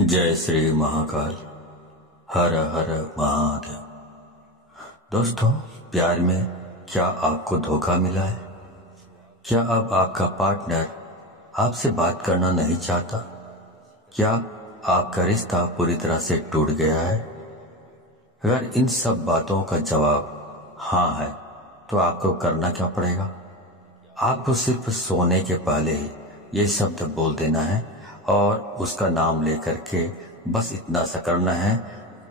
जय श्री महाकाल। हर हर महादेव। दोस्तों, प्यार में क्या आपको धोखा मिला है? क्या अब आपका पार्टनर आपसे बात करना नहीं चाहता? क्या आपका रिश्ता पूरी तरह से टूट गया है? अगर इन सब बातों का जवाब हाँ है तो आपको करना क्या पड़ेगा? आपको सिर्फ सोने के पहले ही ये शब्द बोल देना है और उसका नाम लेकर के बस इतना सा करना है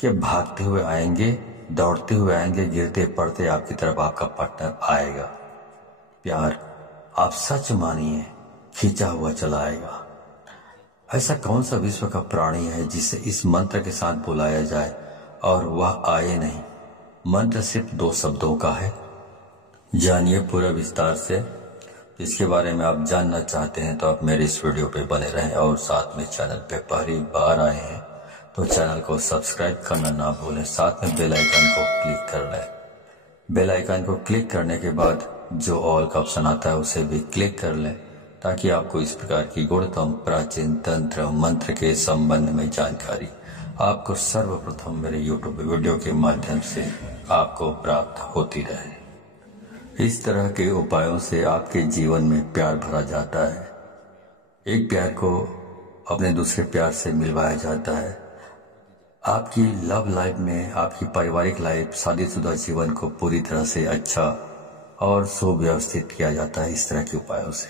कि भागते हुए आएंगे, दौड़ते हुए आएंगे, गिरते पड़ते आपकी तरफ आपका पार्टनर आएगा। प्यार आप सच मानिए खींचा हुआ चला आएगा। ऐसा कौन सा विश्व का प्राणी है जिसे इस मंत्र के साथ बुलाया जाए और वह आए नहीं? मंत्र सिर्फ 2 शब्दों का है। जानिए पूरा विस्तार से। इसके बारे में आप जानना चाहते हैं तो आप मेरे इस वीडियो पे बने रहें और साथ में चैनल पे पहली बार आए हैं तो चैनल को सब्सक्राइब करना ना भूलें। साथ में बेल आइकन को क्लिक कर लें। बेल आइकन को क्लिक करने के बाद जो ऑल का ऑप्शन आता है उसे भी क्लिक कर लें ताकि आपको इस प्रकार की गुणतम प्राचीन तंत्र मंत्र के संबंध में जानकारी आपको सर्वप्रथम मेरे यूट्यूब वीडियो के माध्यम से आपको प्राप्त होती रहे। इस तरह के उपायों से आपके जीवन में प्यार भरा जाता है। एक प्यार को अपने दूसरे प्यार से मिलवाया जाता है। आपकी लव लाइफ में, आपकी पारिवारिक लाइफ, शादीशुदा जीवन को पूरी तरह से अच्छा और सुव्यवस्थित किया जाता है। इस तरह के उपायों से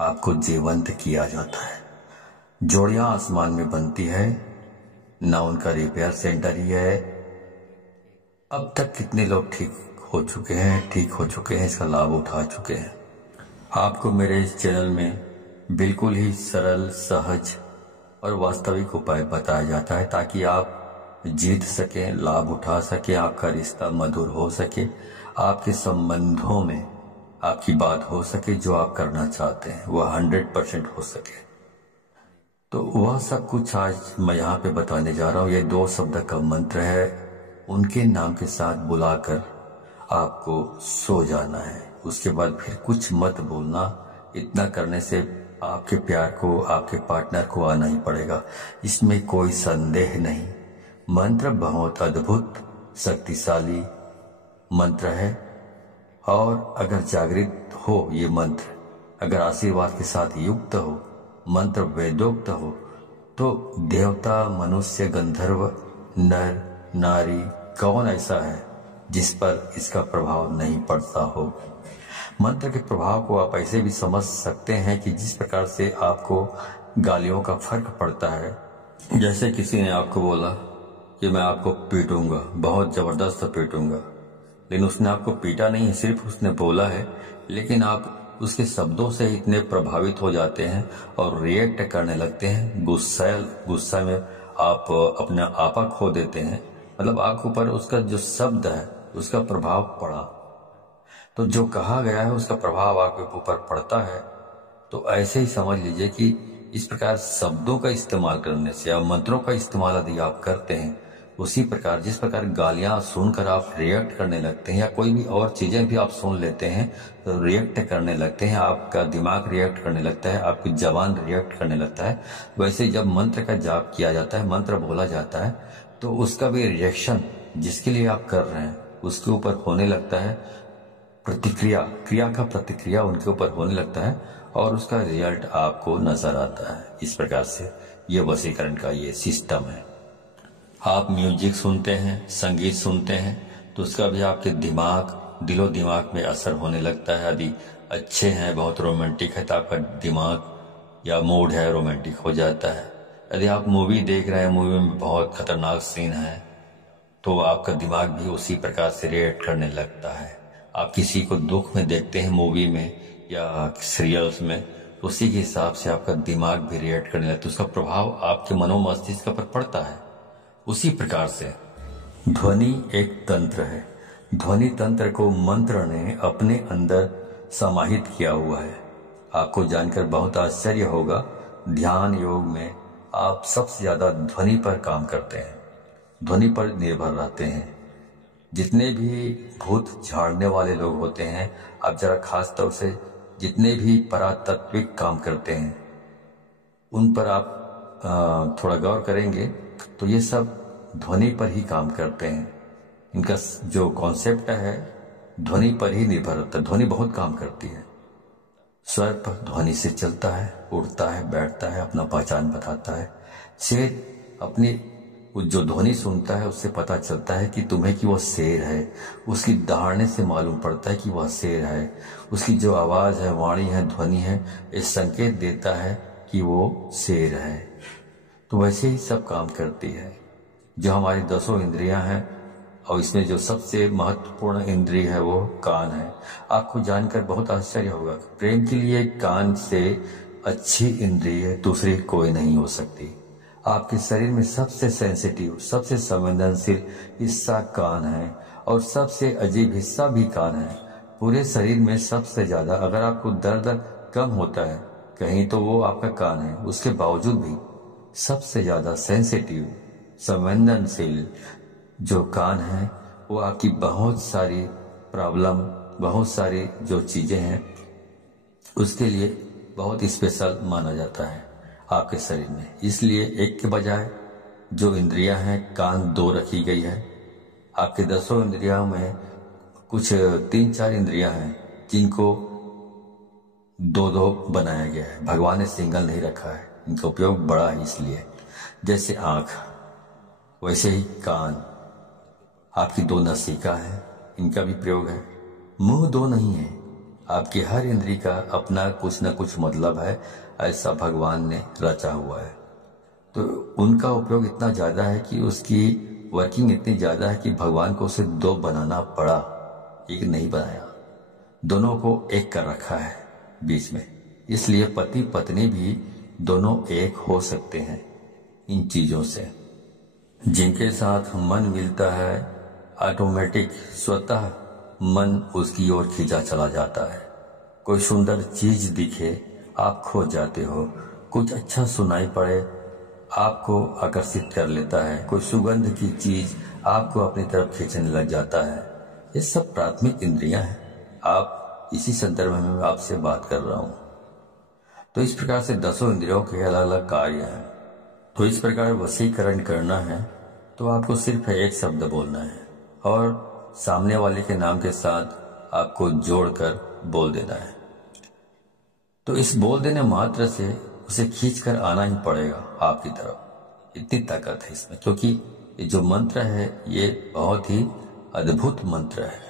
आपको जीवंत किया जाता है। जोड़ियां आसमान में बनती है, ना उनका रिपेयर सेंटर ही है। अब तक कितने लोग ठीक हो चुके हैं, इसका लाभ उठा चुके हैं। आपको मेरे इस चैनल में बिल्कुल ही सरल, सहज और वास्तविक उपाय बताया जाता है ताकि आप जीत सकें, लाभ उठा सकें, आपका रिश्ता मधुर हो सके, आपके संबंधों में आपकी बात हो सके, जो आप करना चाहते हैं वह 100% हो सके। तो वह सब कुछ आज मैं यहाँ पे बताने जा रहा हूँ। ये 2 शब्द का मंत्र है। उनके नाम के साथ बुलाकर आपको सो जाना है। उसके बाद फिर कुछ मत बोलना। इतना करने से आपके प्यार को, आपके पार्टनर को आना ही पड़ेगा, इसमें कोई संदेह नहीं। मंत्र बहुत अद्भुत शक्तिशाली मंत्र है और अगर जागृत हो ये मंत्र, अगर आशीर्वाद के साथ युक्त हो, मंत्र वेदोक्त हो, तो देवता, मनुष्य, गंधर्व, नर, नारी कौन ऐसा है जिस पर इसका प्रभाव नहीं पड़ता हो। मंत्र के प्रभाव को आप ऐसे भी समझ सकते हैं कि जिस प्रकार से आपको गालियों का फर्क पड़ता है। जैसे किसी ने आपको बोला कि मैं आपको पीटूंगा, बहुत जबरदस्त पीटूंगा, लेकिन उसने आपको पीटा नहीं है, सिर्फ उसने बोला है, लेकिन आप उसके शब्दों से इतने प्रभावित हो जाते हैं और रिएक्ट करने लगते हैं। गुस्सा में आप अपना आपा खो देते हैं। मतलब आपके ऊपर उसका जो शब्द है उसका प्रभाव पड़ा, तो जो कहा गया है उसका प्रभाव आपके ऊपर पड़ता है। तो ऐसे ही समझ लीजिए कि इस प्रकार शब्दों का इस्तेमाल करने से या मंत्रों का इस्तेमाल यदि आप करते हैं, उसी प्रकार जिस प्रकार गालियां सुनकर आप रिएक्ट करने लगते हैं या कोई भी और चीजें भी आप सुन लेते हैं तो रिएक्ट करने लगते हैं, आपका दिमाग रिएक्ट करने लगता है, आपकी जबान रिएक्ट करने लगता है। वैसे जब मंत्र का जाप किया जाता है, मंत्र बोला जाता है, तो उसका भी रिएक्शन जिसके लिए आप कर रहे हैं उसके ऊपर होने लगता है। क्रिया का प्रतिक्रिया उनके ऊपर होने लगता है और उसका रिजल्ट आपको नजर आता है। इस प्रकार से ये वशीकरण का ये सिस्टम है। आप म्यूजिक सुनते हैं, संगीत सुनते हैं, तो उसका भी आपके दिलो दिमाग में असर होने लगता है। यदि अच्छे हैं, बहुत रोमांटिक है, तो आपका दिमाग या मूड है रोमांटिक हो जाता है। यदि आप मूवी देख रहे हैं, मूवी में बहुत खतरनाक सीन है, तो आपका दिमाग भी उसी प्रकार से रिएक्ट करने लगता है। आप किसी को दुख में देखते हैं मूवी में या सीरियल्स में, तो उसी के हिसाब से आपका दिमाग भी रिएक्ट करने लगता है। उसका प्रभाव आपके मनोमस्तिष्क पर पड़ता है। उसी प्रकार से ध्वनि एक तंत्र है। ध्वनि तंत्र को मंत्र ने अपने अंदर समाहित किया हुआ है। आपको जानकर बहुत आश्चर्य होगा, ध्यान योग में आप सबसे ज्यादा ध्वनि पर काम करते हैं, ध्वनि पर निर्भर रहते हैं। जितने भी भूत झाड़ने वाले लोग होते हैं, आप जरा खास तौर से जितने भी परातात्विक काम करते हैं, उन पर आप थोड़ा गौर करेंगे तो ये सब ध्वनि पर ही काम करते हैं। इनका जो कॉन्सेप्ट है ध्वनि पर ही निर्भर होता है। ध्वनि बहुत काम करती है। स्वर पर ध्वनि से चलता है, उड़ता है, बैठता है, अपना पहचान बताता है। शेर अपनी जो ध्वनि सुनता है उससे पता चलता है कि तुम्हें कि वह शेर है। उसकी दहाड़ने से मालूम पड़ता है कि वह शेर है। उसकी जो आवाज है, वाणी है, ध्वनि है, ये संकेत देता है कि वो शेर है। तो वैसे ही सब काम करती है। जो हमारी 10 इंद्रियां हैं और इसमें जो सबसे महत्वपूर्ण इंद्रिय है वो कान है। आपको जानकर बहुत आश्चर्य होगा, प्रेम के लिए कान से अच्छी इंद्रिय दूसरी कोई नहीं हो सकती। आपके शरीर में सबसे सेंसिटिव, सबसे संवेदनशील हिस्सा कान है और सबसे अजीब हिस्सा भी कान है। पूरे शरीर में सबसे ज्यादा अगर आपको दर्द कम होता है कहीं तो वो आपका कान है। उसके बावजूद भी सबसे ज्यादा सेंसिटिव, संवेदनशील जो कान है वो आपकी बहुत सारी प्रॉब्लम, बहुत सारी जो चीजें हैं उसके लिए बहुत स्पेशल माना जाता है आपके शरीर में। इसलिए एक के बजाय जो इंद्रियां हैं कान 2 रखी गई है। आपके 10 इंद्रियों में कुछ 3-4 इंद्रियां हैं जिनको 2-2 बनाया गया है। भगवान ने सिंगल नहीं रखा है, इनका उपयोग बड़ा है। इसलिए जैसे आंख वैसे ही कान, आपकी 2 नासिका है, इनका भी प्रयोग है। मुंह 2 नहीं है। आपकी हर इंद्री का अपना कुछ न कुछ मतलब है, ऐसा भगवान ने रचा हुआ है। तो उनका उपयोग इतना ज्यादा है कि उसकी वर्किंग इतनी ज्यादा है कि भगवान को उसे 2 बनाना पड़ा, एक नहीं बनाया। दोनों को एक कर रखा है बीच में। इसलिए पति पत्नी भी दोनों एक हो सकते हैं इन चीजों से। जिनके साथ मन मिलता है ऑटोमेटिक स्वतः मन उसकी ओर खींचा चला जाता है। कोई सुंदर चीज दिखे आप खो जाते हो। कुछ अच्छा सुनाई पड़े आपको आकर्षित कर लेता है। कोई सुगंध की चीज आपको अपनी तरफ खींचने लग जाता है। ये सब प्राथमिक इंद्रियां हैं। आप इसी संदर्भ में मैं आपसे बात कर रहा हूं। तो इस प्रकार से 10 इंद्रियों के अलग अलग कार्य हैं। तो इस प्रकार वशीकरण करना है तो आपको सिर्फ एक शब्द बोलना है और सामने वाले के नाम के साथ आपको जोड़कर बोल देना है। तो इस बोल देने मात्र से उसे खींचकर आना ही पड़ेगा आपकी तरफ। इतनी ताकत है इसमें, क्योंकि ये जो मंत्र है ये बहुत ही अद्भुत मंत्र है।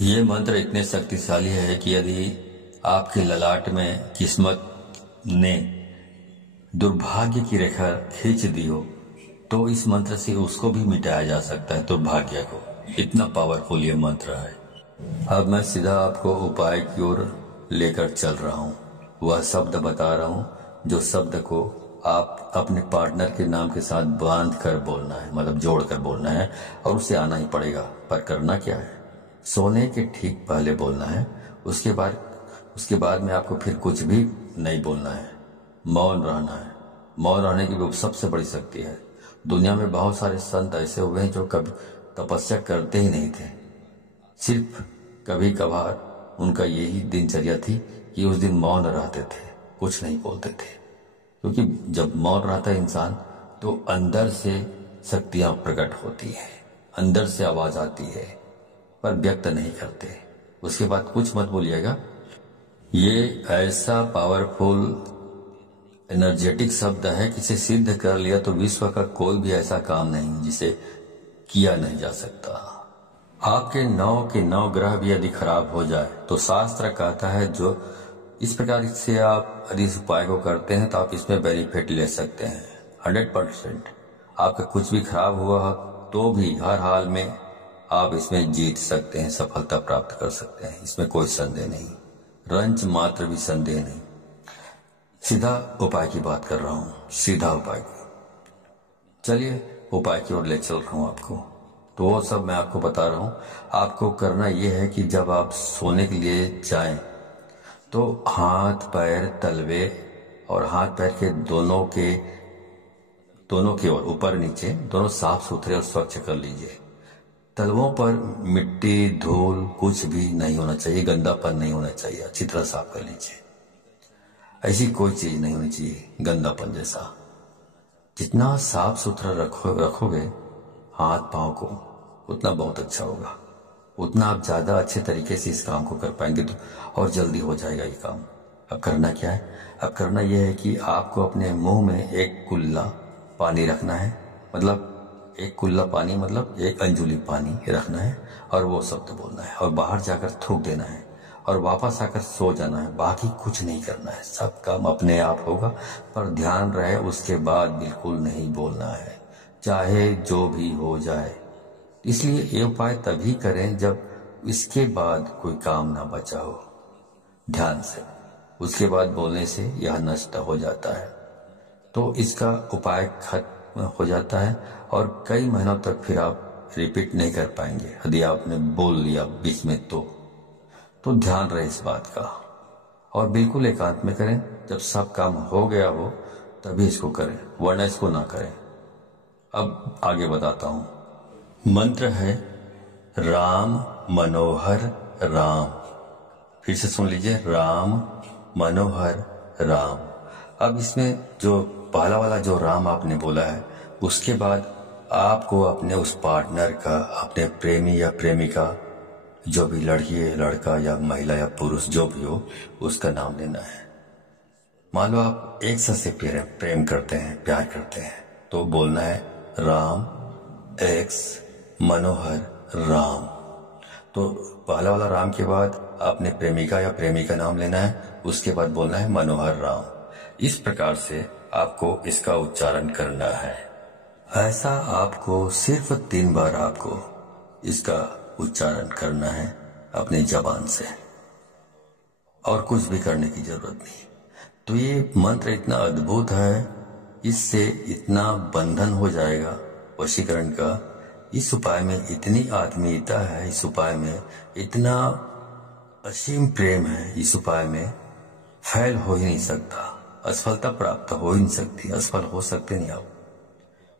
ये मंत्र इतने शक्तिशाली है कि यदि आपके ललाट में किस्मत ने दुर्भाग्य की रेखा खींच दी हो तो इस मंत्र से उसको भी मिटाया जा सकता है, दुर्भाग्य को। इतना पावरफुल ये मंत्र है। अब मैं सीधा आपको उपाय की ओर लेकर चल रहा हूँ। वह शब्द बता रहा हूँ जो शब्द को आप अपने पार्टनर के नाम के साथ बांध कर बोलना है, मतलब जोड़ कर बोलना है और उसे आना ही पड़ेगा। पर करना क्या है, सोने के ठीक पहले बोलना है। उसके बाद में आपको फिर कुछ भी नहीं बोलना है, मौन रहना है। मौन रहने की भी सबसे बड़ी शक्ति है। दुनिया में बहुत सारे संत ऐसे हुए हैं जो कभी तपस्या करते ही नहीं थे। सिर्फ कभी कभार उनका यही दिनचर्या थी कि उस दिन मौन रहते थे, कुछ नहीं बोलते थे। क्योंकि जब मौन रहता है इंसान तो अंदर से शक्तियां प्रकट होती है, अंदर से आवाज आती है, पर व्यक्त नहीं करते। उसके बाद कुछ मत बोलिएगा। ये ऐसा पावरफुल एनर्जेटिक शब्द है कि इसे सिद्ध कर लिया तो विश्व का कोई भी ऐसा काम नहीं जिसे किया नहीं जा सकता। आपके 9 के 9 ग्रह भी यदि खराब हो जाए तो शास्त्र कहता है जो इस प्रकार से आप यदि इस उपाय को करते हैं तो आप इसमें बेनिफिट ले सकते हैं 100%। आपका कुछ भी खराब हुआ तो भी हर हाल में आप इसमें जीत सकते हैं, सफलता प्राप्त कर सकते हैं। इसमें कोई संदेह नहीं, रंच मात्र भी संदेह नहीं। सीधा उपाय की बात कर रहा हूं, सीधा उपाय की। चलिए उपाय की ओर ले चल रहा हूं आपको। तो वो सब मैं आपको बता रहा हूं। आपको करना यह है कि जब आप सोने के लिए जाएं तो हाथ पैर तलवे और हाथ पैर के दोनों के ओर ऊपर नीचे दोनों साफ सुथरे और स्वच्छ कर लीजिए। तलवों पर मिट्टी धूल कुछ भी नहीं होना चाहिए, गंदापन नहीं होना चाहिए। अच्छी तरह साफ कर लीजिए। ऐसी कोई चीज नहीं होनी चाहिए गंदापन जैसा। जितना साफ सुथरा रखोगे हाथ पांव को, उतना बहुत अच्छा होगा, उतना आप ज्यादा अच्छे तरीके से इस काम को कर पाएंगे तो और जल्दी हो जाएगा ये काम। अब करना क्या है? अब करना यह है कि आपको अपने मुंह में एक कुल्ला पानी रखना है, मतलब एक कुल्ला पानी मतलब एक अंजुली पानी रखना है और वो शब्द बोलना है और बाहर जाकर थूक देना है और वापस आकर सो जाना है। बाकी कुछ नहीं करना है, सब काम अपने आप होगा, पर ध्यान रहे उसके बाद बिल्कुल नहीं बोलना है, चाहे जो भी हो जाए। इसलिए ये उपाय तभी करें जब इसके बाद कोई काम ना बचा हो। ध्यान से उसके बाद बोलने से यह नष्ट हो जाता है, तो इसका उपाय खत्म हो जाता है और कई महीनों तक फिर आप रिपीट नहीं कर पाएंगे यदि आपने बोल लिया बीच में तो ध्यान रहे इस बात का और बिल्कुल एकांत में करें। जब सब काम हो गया हो तभी इसको करें, वरना इसको ना करें। अब आगे बताता हूं। मंत्र है राम मनोहर राम। फिर से सुन लीजिए, राम मनोहर राम। अब इसमें जो पहला वाला जो राम आपने बोला है, उसके बाद आपको अपने उस पार्टनर का, अपने प्रेमी या प्रेमिका, जो भी लड़की है, लड़का या महिला या पुरुष जो भी हो, उसका नाम लेना है। मान लो आप एक साथ से प्रेम करते हैं, प्यार करते हैं, तो बोलना है राम एक्स मनोहर राम। तो पहला वाला राम के बाद आपने प्रेमिका या प्रेमी का नाम लेना है, उसके बाद बोलना है मनोहर राम। इस प्रकार से आपको इसका उच्चारण करना है। ऐसा आपको सिर्फ 3 बार आपको इसका उच्चारण करना है अपनी जबान से, और कुछ भी करने की जरूरत नहीं। तो ये मंत्र इतना अद्भुत है, इससे इतना बंधन हो जाएगा वशीकरण का। इस उपाय में इतनी आत्मीयता है, इस उपाय में इतना असीम प्रेम है, इस उपाय में फैल हो ही नहीं सकता, असफलता प्राप्त हो ही नहीं सकती, असफल हो सकते नहीं आप।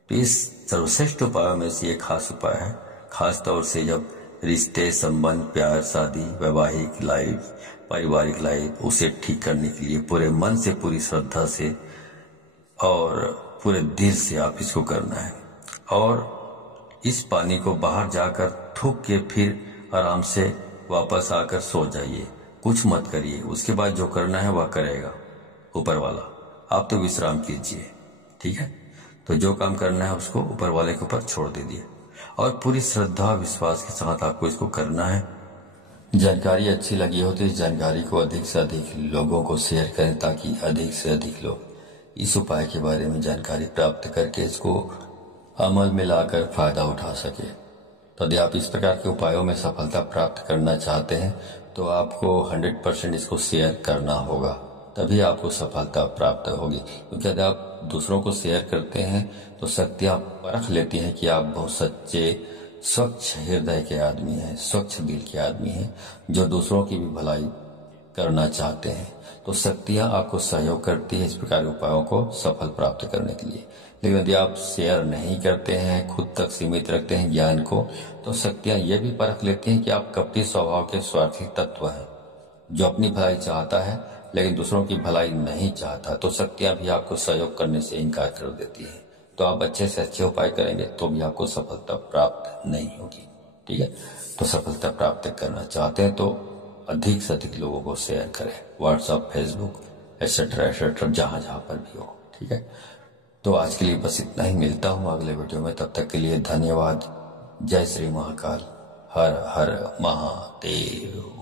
तो इस सर्वश्रेष्ठ उपायों में से ये खास उपाय है, खास तौर से जब रिश्ते, संबंध, प्यार, शादी, वैवाहिक लाइफ, पारिवारिक लाइफ, उसे ठीक करने के लिए पूरे मन से, पूरी श्रद्धा से और पूरे दिल से आप इसको करना है। और इस पानी को बाहर जाकर थूक के फिर आराम से वापस आकर सो जाइए, कुछ मत करिए। उसके बाद जो करना है वह करेगा ऊपर वाला, आप तो विश्राम कीजिए, ठीक है। तो जो काम करना है उसको ऊपर वाले के ऊपर छोड़ दीजिए और पूरी श्रद्धा विश्वास के साथ आपको इसको करना है। जानकारी अच्छी लगी हो तो इस जानकारी को अधिक से अधिक लोगों को शेयर करें, ताकि अधिक से अधिक लोग इस उपाय के बारे में जानकारी प्राप्त करके इसको अमल में लाकर फायदा उठा सके। तो यदि आप इस प्रकार के उपायों में सफलता प्राप्त करना चाहते हैं तो आपको 100% इसको शेयर करना होगा, तभी आपको सफलता प्राप्त होगी। क्योंकि यदि आप दूसरों को शेयर करते हैं तो शक्तियां परख लेती हैं कि आप बहुत सच्चे, स्वच्छ हृदय के आदमी हैं, स्वच्छ दिल के आदमी हैं, जो दूसरों की भी भलाई करना चाहते हैं। तो शक्तियां आपको सहयोग करती है इस प्रकार के उपायों को सफल प्राप्त करने के लिए। लेकिन यदि आप शेयर नहीं करते हैं, खुद तक सीमित रखते हैं ज्ञान को, तो शक्तियां ये भी परख लेती हैं कि आप कपटी स्वभाव के स्वार्थी तत्व हैं, जो अपनी भलाई चाहता है लेकिन दूसरों की भलाई नहीं चाहता। तो शक्तियां भी आपको सहयोग करने से इनकार कर देती है। तो आप अच्छे से अच्छे उपाय करेंगे तो भी आपको सफलता प्राप्त नहीं होगी, ठीक है। तो सफलता प्राप्त करना चाहते हैं तो अधिक से अधिक लोगों को शेयर करें, व्हाट्सएप, फेसबुक एक्सेट्रा एक्सेट्रा, जहां जहां पर भी हो, ठीक है। तो आज के लिए बस इतना ही, मिलता हूं अगले वीडियो में, तब तक के लिए धन्यवाद। जय श्री महाकाल, हर हर महादेव।